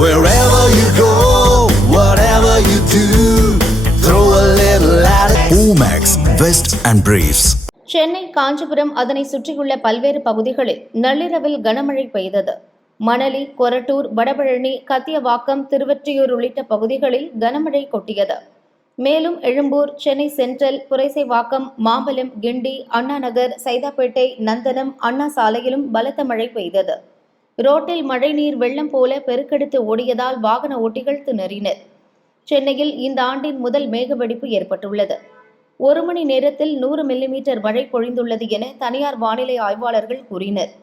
Wherever you go, whatever you do, throw a little attitude. Omax, Vest and Briefs. Chennai, Kanchipuram அதனை சுற்றியுள்ள பல்வேறு பகுதிகளில் நள்ளிரவில் கனமழை பெய்தது. மணலி, கொரட்டூர், வடபழனி, கத்தியவாக்கம், திருவொற்றியூர் உள்ளிட்ட பகுதிகளில் கனமழை கொட்டியது. மேலும் எழும்பூர், சென்னை சென்ட்ரல், புரைசைவாக்கம், மாம்பலம், கிண்டி, அண்ணா நகர், சைதாப்பேட்டை, நந்தனம், அண்ணா சாலையிலும் பலத்த மழை பெய்தது. ரோட்டில் மழைநீர் வெள்ளம் போல பெருக்கெடுத்து ஓடியதால் வாகன ஓட்டிகள் திணறினர். சென்னையில் இந்த ஆண்டின் முதல் மேகவெடிப்பு ஏற்பட்டுள்ளது. 1 மணி நேரத்தில் 100 மில்லிமீட்டர் மழை பொழிந்துள்ளது என தனியார் வானிலை ஆய்வாளர்கள் கூறினர்.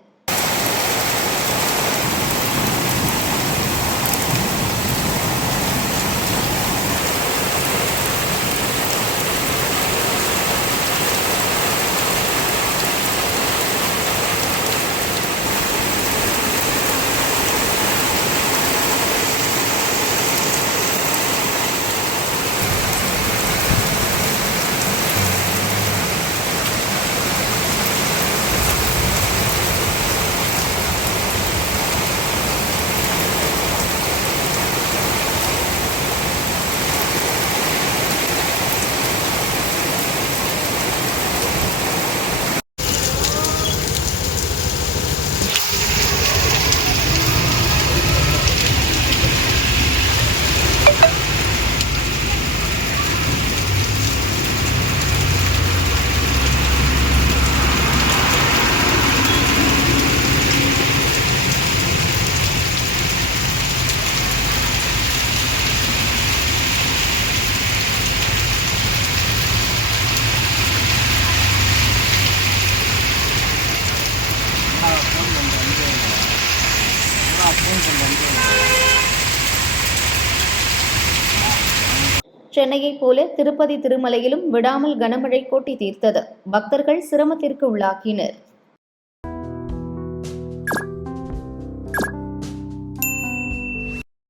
சென்னையைப் போல திருப்பதி, திருமலையிலும் விடாமல் கனமழை கொட்டி தீர்த்தது. பக்தர்கள் சிரமத்திற்கு உள்ளாக்கினர்.